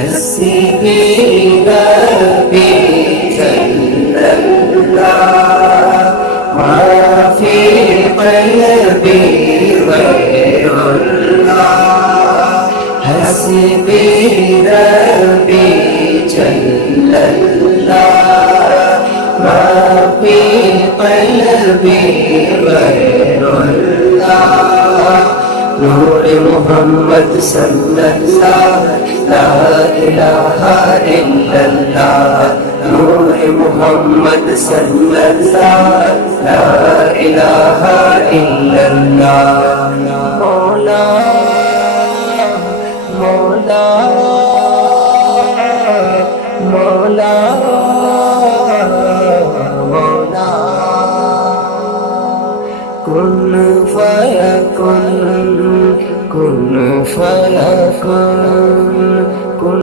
حسبي ربي جل الله ما في قلبي غير الله حسبي ربي جل الله ما في قلبي غير الله نور محمد صلى الله لا إله إلا الله نور محمد صلى الله لا إله إلا الله مولا مولا مولا مولا كن فيكن كن فيكن